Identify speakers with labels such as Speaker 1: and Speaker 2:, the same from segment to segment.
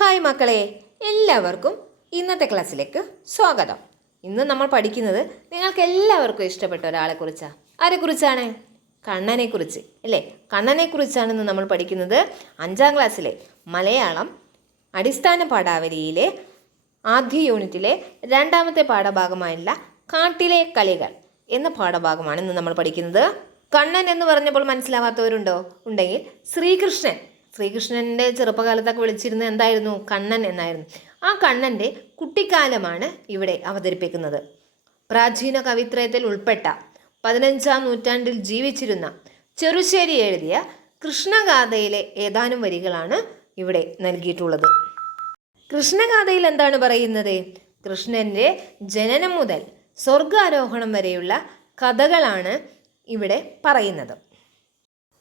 Speaker 1: Hi മക്കളെ എല്ലാവർക്കും ഇന്നത്തെ ക്ലാസ്സിലേക്ക് സ്വാഗതം. ഇന്ന് നമ്മൾ പഠിക്കുന്നത് നിങ്ങൾക്ക് എല്ലാവർക്കും ഇഷ്ടപ്പെട്ട ഒരാളെ കുറിച്ചാണ്? ആരെക്കുറിച്ചാണ് കണ്ണനെക്കുറിച്ച് അല്ലേ? കണ്ണനെക്കുറിച്ചാണ് ഇന്ന് നമ്മൾ പഠിക്കുന്നത് അഞ്ചാം ക്ലാസ്സിലെ മലയാളം അടിസ്ഥാന പാഠാവലിയിലെ ആദ്യ യൂണിറ്റിലെ രണ്ടാമത്തെ പാഠഭാഗമായുള്ള കാട്ടിലെ കളികൾ എന്ന പാഠഭാഗമാണ് ഇന്ന് നമ്മൾ പഠിക്കുന്നത്. കണ്ണൻ എന്ന് പറഞ്ഞപ്പോൾ മനസ്സിലാവാത്തവരുണ്ടോ? ഉണ്ടെങ്കിൽ ശ്രീകൃഷ്ണൻ ശ്രീകൃഷ്ണന്റെ ചെറുപ്പകാലത്തൊക്കെ വിളിച്ചിരുന്നത് എന്തായിരുന്നു? കണ്ണൻ എന്നായിരുന്നു. ആ കണ്ണന്റെ കുട്ടിക്കാലമാണ് ഇവിടെ അവതരിപ്പിക്കുന്നത്. പ്രാചീന കവിത്രയത്തിൽ ഉൾപ്പെട്ട പതിനഞ്ചാം നൂറ്റാണ്ടിൽ ജീവിച്ചിരുന്ന ചെറുശ്ശേരി എഴുതിയ കൃഷ്ണഗാഥയിലെ ഏതാനും വരികളാണ് ഇവിടെ നൽകിയിട്ടുള്ളത്. കൃഷ്ണഗാഥയിൽ എന്താണ് പറയുന്നത്? കൃഷ്ണന്റെ ജനനം മുതൽ സ്വർഗാരോഹണം വരെയുള്ള കഥകളാണ് ഇവിടെ പറയുന്നത്.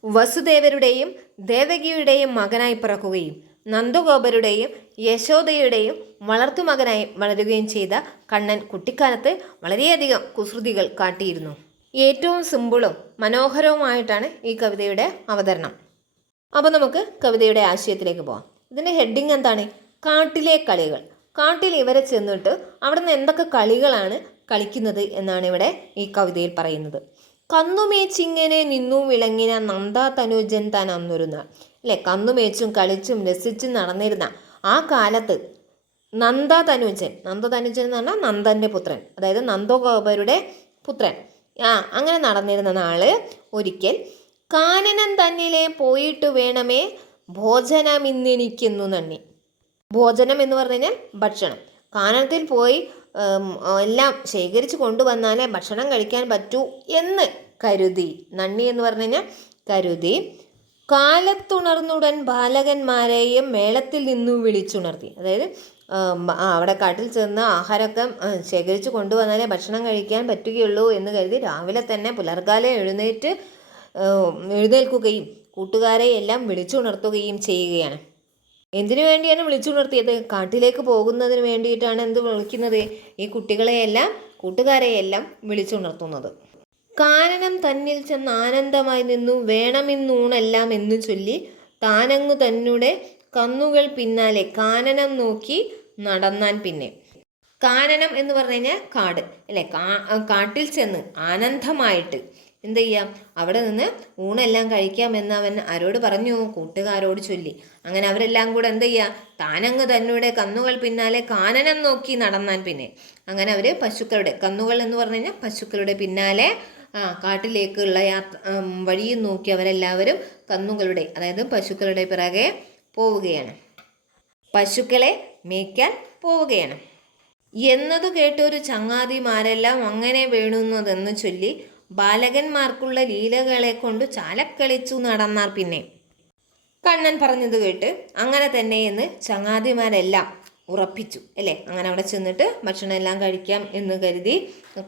Speaker 1: വസുദേവരുടെയും ദേവകിയുടെയും മകനായി പിറക്കുകയും നന്ദഗോപരുടെയും യശോദയുടെയും വളർത്തുമകനായി വളരുകയും ചെയ്ത കണ്ണൻ കുട്ടിക്കാലത്ത് വളരെയധികം കുസൃതികൾ കാട്ടിയിരുന്നു. ഏറ്റവും സിമ്പിളും മനോഹരവുമായിട്ടാണ് ഈ കവിതയുടെ അവതരണം. അപ്പോൾ നമുക്ക് കവിതയുടെ ആശയത്തിലേക്ക് പോകാം ഇതിന്റെ ഹെഡിങ് എന്താണ്? കാട്ടിലെ കളികൾ. കാട്ടിൽ ഇവരെ ചെന്നിട്ട് അവിടെ നിന്ന് എന്തൊക്കെ കളികളാണ് കളിക്കുന്നത് എന്നാണ് ഇവിടെ ഈ കവിതയിൽ പറയുന്നത്. കന്നുമേച്ചിങ്ങനെ നിന്നും വിളങ്ങിന നന്ദാ തനുജൻ താൻ അന്നൊരുന്ന അല്ലെ കന്നുമേച്ചും കളിച്ചും രസിച്ചും നടന്നിരുന്ന ആ കാലത്ത് നന്ദ തനുജൻ നന്ദ തനുജൻ എന്ന് പറഞ്ഞാൽ നന്ദന്റെ പുത്രൻ അതായത് നന്ദഗോപരുടെ പുത്രൻ. ആ അങ്ങനെ നടന്നിരുന്ന നാൾ ഒരിക്കൽ കാനനം തന്നിലെ പോയിട്ട് വേണമേ ഭോജനം ഇന്നെനിക്കെന്നു നന്ദി. ഭോജനം എന്ന് പറഞ്ഞു കഴിഞ്ഞാൽ ഭക്ഷണം. കാനനത്തിൽ പോയി എല്ലാം ശേഖരിച്ച് കൊണ്ടുവന്നാലേ ഭക്ഷണം കഴിക്കാൻ പറ്റൂ എന്ന് കരുതി. നന്ദി എന്ന് പറഞ്ഞു കഴിഞ്ഞാൽ കരുതി. കാലത്തുണർന്നുടൻ ബാലകന്മാരെയും മേളത്തിൽ നിന്നും വിളിച്ചുണർത്തി. അതായത് അവിടെ കാട്ടിൽ ചെന്ന് ആഹാരമൊക്കെ ശേഖരിച്ച് കൊണ്ടുവന്നാലേ ഭക്ഷണം കഴിക്കാൻ പറ്റുകയുള്ളൂ എന്ന് കരുതി രാവിലെ തന്നെ പുലർക്കാലം എഴുന്നേറ്റ് എഴുന്നേൽക്കുകയും കൂട്ടുകാരെ എല്ലാം വിളിച്ചുണർത്തുകയും ചെയ്യുകയാണ്. എന്തിനു വേണ്ടിയാണ് വിളിച്ചുണർത്തിയത് കാട്ടിലേക്ക് പോകുന്നതിന് വേണ്ടിയിട്ടാണ് എന്ത് വിളിക്കുന്നത്? ഈ കുട്ടികളെയെല്ലാം കൂട്ടുകാരെയെല്ലാം വിളിച്ചുണർത്തുന്നത് കാനനം തന്നിൽ ചെന്ന് ആനന്ദമായി നിന്നു. വേണമെന്നൂണെല്ലാം എന്ന് ചൊല്ലി താനങ്ങു തന്നെ കന്നുകൾ പിന്നാലെ കാനനം നോക്കി നടന്നാൻ പിന്നെ. കാനനം എന്ന് പറഞ്ഞു കഴിഞ്ഞാൽ കാട്. അല്ലേ? കാട്ടിൽ ചെന്ന് ആനന്ദമായിട്ട് എന്ത് ചെയ്യാം അവിടെ നിന്ന് ഊണെല്ലാം കഴിക്കാമെന്ന് അവൻ ആരോട് പറഞ്ഞു. കൂട്ടുകാരോട് ചൊല്ലി. അങ്ങനെ അവരെല്ലാം കൂടെ എന്ത് ചെയ്യുക താനങ്ങ് തന്നെ കന്നുകൾ പിന്നാലെ കാനനം നോക്കി നടന്നാൻ പിന്നെ. അങ്ങനെ അവർ പശുക്കളുടെ കന്നുകൾ എന്ന് പറഞ്ഞു കഴിഞ്ഞാൽ പശുക്കളുടെ പിന്നാലെ ആ കാട്ടിലേക്കുള്ള യാത്ര വഴിയും നോക്കി അവരെല്ലാവരും കന്നുകളുടെ അതായത് പശുക്കളുടെ പിറകെ പോവുകയാണ്. പശുക്കളെ മേയ്ക്കാൻ പോവുകയാണ്. എന്നതു കേട്ടൊരു ചങ്ങാതിമാരെല്ലാം അങ്ങനെ വേണുന്നതെന്ന് ചൊല്ലി ബാലകന്മാർക്കുള്ള ലീലകളെ കൊണ്ട് ചാലക്കളിച്ചു നടന്നാർ പിന്നെ. കണ്ണൻ പറഞ്ഞത് കേട്ട് അങ്ങനെ തന്നെ എന്ന് ചങ്ങാതിമാരെല്ലാം ഉറപ്പിച്ചു. അല്ലേ? അങ്ങനെ അവിടെ ചെന്നിട്ട് ഭക്ഷണം എല്ലാം കഴിക്കാം എന്ന് കരുതി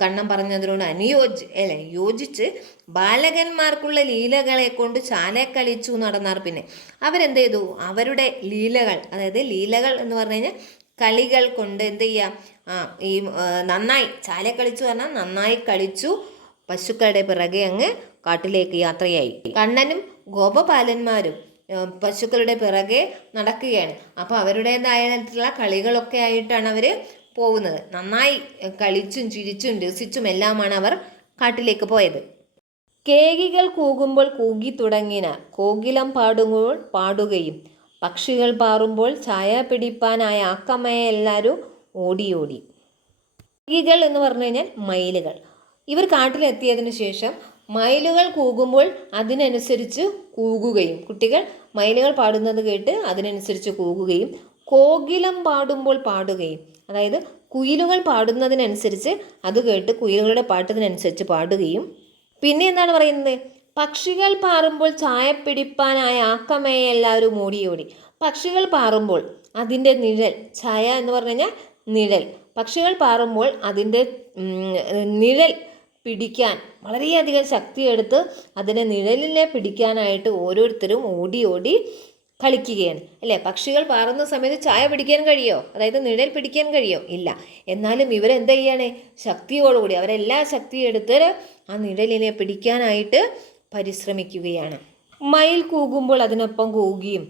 Speaker 1: കണ്ണൻ പറഞ്ഞതിനോട് അനുയോജി അല്ലേ? യോജിച്ച് ബാലകന്മാർക്കുള്ള ലീലകളെ കൊണ്ട് ചാലക്കളിച്ചു നടന്നാർ പിന്നെ. അവരെന്ത് ചെയ്തു? അവരുടെ ലീലകൾ അതായത് ലീലകൾ എന്ന് പറഞ്ഞു കഴിഞ്ഞാൽ കളികൾ കൊണ്ട് എന്ത് ചെയ്യാം? ആ ഈ നന്നായി ചാലക്കളിച്ചു പറഞ്ഞാൽ നന്നായി കളിച്ചു പശുക്കളുടെ പിറകെ അങ്ങ് കാട്ടിലേക്ക് യാത്രയായി. കണ്ണനും ഗോപപാലന്മാരും പശുക്കളുടെ പിറകെ നടക്കുകയാണ്. അപ്പോൾ അവരുടേതായിട്ടുള്ള കളികളൊക്കെ ആയിട്ടാണ് അവർ പോകുന്നത്. നന്നായി കളിച്ചും ചിരിച്ചും രസിച്ചും എല്ലാമാണ് അവർ കാട്ടിലേക്ക് പോയത്. കേകികൾ കൂകുമ്പോൾ കൂകി തുടങ്ങിന കോകിലം പാടുമ്പോൾ പാടുകയും പക്ഷികൾ പാറുമ്പോൾ ചായ പിടിപ്പാനായ ആക്കമ്മയെ എല്ലാവരും ഓടി ഓടി കേകികൾ എന്ന് പറഞ്ഞു കഴിഞ്ഞാൽ മയിലുകൾ. ഇവർ കാട്ടിലെത്തിയതിനു ശേഷം മയിലുകൾ കൂകുമ്പോൾ അതിനനുസരിച്ച് കൂകുകയും. കുട്ടികൾ മയിലുകൾ പാടുന്നത് കേട്ട് അതിനനുസരിച്ച് കൂകുകയും. കോകിലം പാടുമ്പോൾ പാടുകയും. അതായത് കുയിലുകൾ പാടുന്നതിനനുസരിച്ച് അത് കേട്ട് കുയിലുകളുടെ പാട്ടത്തിനനുസരിച്ച് പാടുകയും. പിന്നെ എന്താണ് പറയുന്നത്? പക്ഷികൾ പാറുമ്പോൾ ചായ പിടിപ്പാനായ ആക്കമയെ എല്ലാവരും ഓടി ഓടി. പക്ഷികൾ പാറുമ്പോൾ അതിന്റെ നിഴൽ ചായ എന്ന് പറഞ്ഞു കഴിഞ്ഞാൽ നിഴൽ. പക്ഷികൾ പാറുമ്പോൾ അതിന്റെ നിഴൽ പിടിക്കാൻ വളരെയധികം ശക്തിയെടുത്ത് അതിനെ നിഴലിനെ പിടിക്കാനായിട്ട് ഓരോരുത്തരും ഓടി ഓടി കളിക്കുകയാണ്. അല്ലേ? പക്ഷികൾ പാറുന്ന സമയത്ത് ചായ പിടിക്കാൻ കഴിയോ? അതായത് നിഴൽ പിടിക്കാൻ കഴിയോ? ഇല്ല. എന്നാലും ഇവരെന്ത് ചെയ്യാണ്? ശക്തിയോടുകൂടി അവരെല്ലാ ശക്തിയും എടുത്ത് ആ നിഴലിനെ പിടിക്കാനായിട്ട് പരിശ്രമിക്കുകയാണ്. മയിൽ കൂകുമ്പോൾ അതിനൊപ്പം കൂകുകയും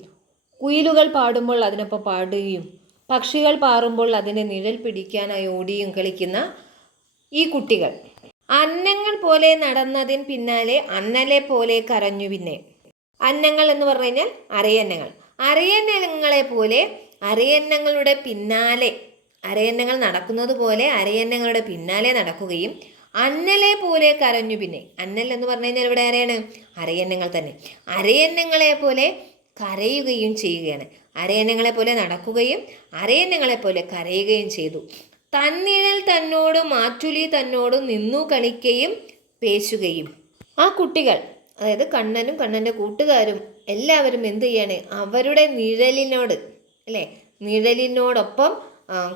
Speaker 1: കുയിലുകൾ പാടുമ്പോൾ അതിനൊപ്പം പാടുകയും പക്ഷികൾ പാറുമ്പോൾ അതിനെ നിഴൽ പിടിക്കാനായി ഓടിയും കളിക്കുന്ന ഈ കുട്ടികൾ. അന്നങ്ങൾ പോലെ നടന്നതിന് പിന്നാലെ അന്നലെ പോലെ കരഞ്ഞു പിന്നെ. അന്നങ്ങൾ എന്ന് പറഞ്ഞു കഴിഞ്ഞാൽ അരയന്നങ്ങൾ. അരയന്നങ്ങളെ പോലെ അരയന്നങ്ങളുടെ പിന്നാലെ അരയന്നങ്ങൾ നടക്കുന്നത് പോലെ അരയന്നങ്ങളുടെ പിന്നാലെ നടക്കുകയും അന്നലെ പോലെ കരഞ്ഞു പിന്നെ. അന്നൽ എന്ന് പറഞ്ഞു കഴിഞ്ഞാൽ ഇവിടെ ആരെയാണ്? അരയന്നങ്ങൾ തന്നെ. അരയന്നങ്ങളെ പോലെ കരയുകയും ചെയ്യുകയാണ്. അരയന്നങ്ങളെ പോലെ നടക്കുകയും അരയന്നങ്ങളെ പോലെ കരയുകയും ചെയ്തു. തന്നിഴൽ തന്നോടും മാറ്റുലി തന്നോടും നിന്നു കളിക്കുകയും പേശുകയും. ആ കുട്ടികൾ അതായത് കണ്ണനും കണ്ണന്റെ കൂട്ടുകാരും എല്ലാവരും എന്ത് ചെയ്യാണ്? അവരുടെ നിഴലിനോട് അല്ലേ? നിഴലിനോടൊപ്പം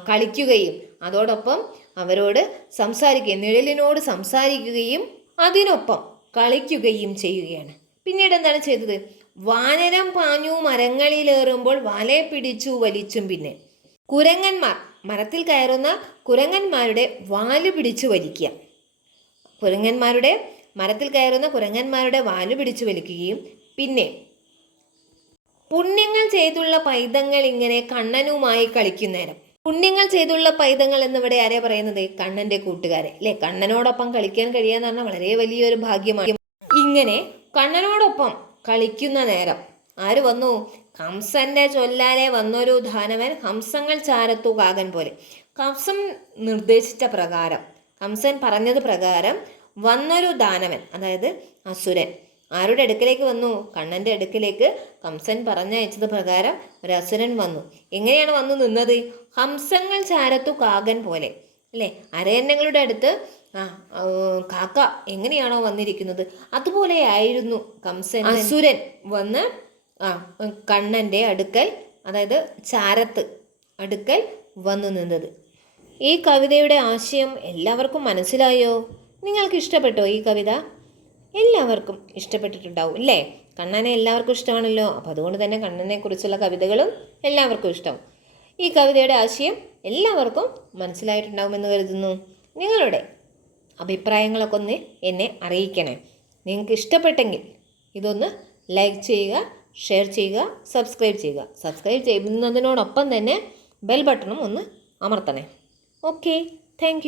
Speaker 1: കളിക്കുകയും അതോടൊപ്പം അവരോട് സംസാരിക്കുകയും നിഴലിനോട് സംസാരിക്കുകയും അതിനൊപ്പം കളിക്കുകയും ചെയ്യുകയാണ്. പിന്നീട് എന്താണ് ചെയ്തത്? വാനരം പാഞ്ഞു മരങ്ങളിലേറുമ്പോൾ വലയെ പിടിച്ചു വലിച്ചും പിന്നെ. കുരങ്ങന്മാർ. മരത്തിൽ കയറുന്ന കുരങ്ങന്മാരുടെ വാൽ പിടിച്ചു വലിക്കുക. കുരങ്ങന്മാരുടെ മരത്തിൽ കയറുന്ന കുരങ്ങന്മാരുടെ വാൽ പിടിച്ചു വലിക്കുകയും പിന്നെ പുണ്യങ്ങൾ ചെയ്തുള്ള പൈതങ്ങൾ ഇങ്ങനെ കണ്ണനുമായി കളിക്കുന്നേരം പുണ്യങ്ങൾ ചെയ്തുള്ള പൈതങ്ങൾ എന്നിവിടെ ആരെയാ പറയുന്നത്? കണ്ണന്റെ കൂട്ടുകാരെ. അല്ലെ? കണ്ണനോടൊപ്പം കളിക്കാൻ കഴിയാന്ന് പറഞ്ഞാൽ വളരെ വലിയൊരു ഭാഗ്യമാണ്. ഇങ്ങനെ കണ്ണനോടൊപ്പം കളിക്കുന്ന നേരം ആര് വന്നു? ഹംസന്റെ ചൊല്ലാലെ വന്നൊരു ധാനവൻ ഹംസങ്ങൾ ചാരത്തു കാകൻ പോലെ. കംസൻ നിർദ്ദേശിച്ച പ്രകാരം കംസൻ പറഞ്ഞത് പ്രകാരം വന്നൊരു ദാനവൻ അതായത് അസുരൻ. ആരുടെ അടുക്കലേക്ക് വന്നു? കണ്ണന്റെ അടുക്കലേക്ക് കംസൻ പറഞ്ഞയച്ചത് പ്രകാരം ഒരു അസുരൻ വന്നു. എങ്ങനെയാണ് വന്നു നിന്നത്? ഹംസങ്ങൾ ചാരത്തു കാകൻ പോലെ. അല്ലേ? അരയന്നങ്ങളുടെ അടുത്ത് ആ ആ, കാക്ക എങ്ങനെയാണോ വന്നിരിക്കുന്നത്? അതുപോലെ ആയിരുന്നു കംസൻ. അസുരൻ. വന്ന് ആ കണ്ണന്റെ അടുക്കൽ അതായത് ചാരത്ത് അടുക്കൽ വന്നു നിന്നത്. ഈ കവിതയുടെ ആശയം എല്ലാവർക്കും മനസ്സിലായോ? നിങ്ങൾക്ക് ഇഷ്ടപ്പെട്ടോ ഈ കവിത? എല്ലാവർക്കും ഇഷ്ടപ്പെട്ടിട്ടുണ്ടാവും അല്ലേ കണ്ണനെ എല്ലാവർക്കും ഇഷ്ടമാണല്ലോ അപ്പോൾ അതുകൊണ്ട് തന്നെ കണ്ണനെ കുറിച്ചുള്ള കവിതകളും എല്ലാവർക്കും ഇഷ്ടവും ഈ കവിതയുടെ ആശയം എല്ലാവർക്കും മനസ്സിലായിട്ടുണ്ടാവുമെന്ന് കരുതുന്നു. നിങ്ങളുടെ അഭിപ്രായങ്ങളൊക്കെ ഒന്ന് എന്നെ അറിയിക്കണേ. നിങ്ങൾക്ക് ഇഷ്ടപ്പെട്ടെങ്കിൽ ഇതൊന്ന് ലൈക്ക് ചെയ്യുക ഷെയർ ചെയ്യുക സബ്സ്ക്രൈബ് ചെയ്യുക. സബ്സ്ക്രൈബ് ചെയ്യുന്നതിനോടൊപ്പം തന്നെ ബെൽ ബട്ടണും ഒന്ന് അമർത്തണേ. Okay thank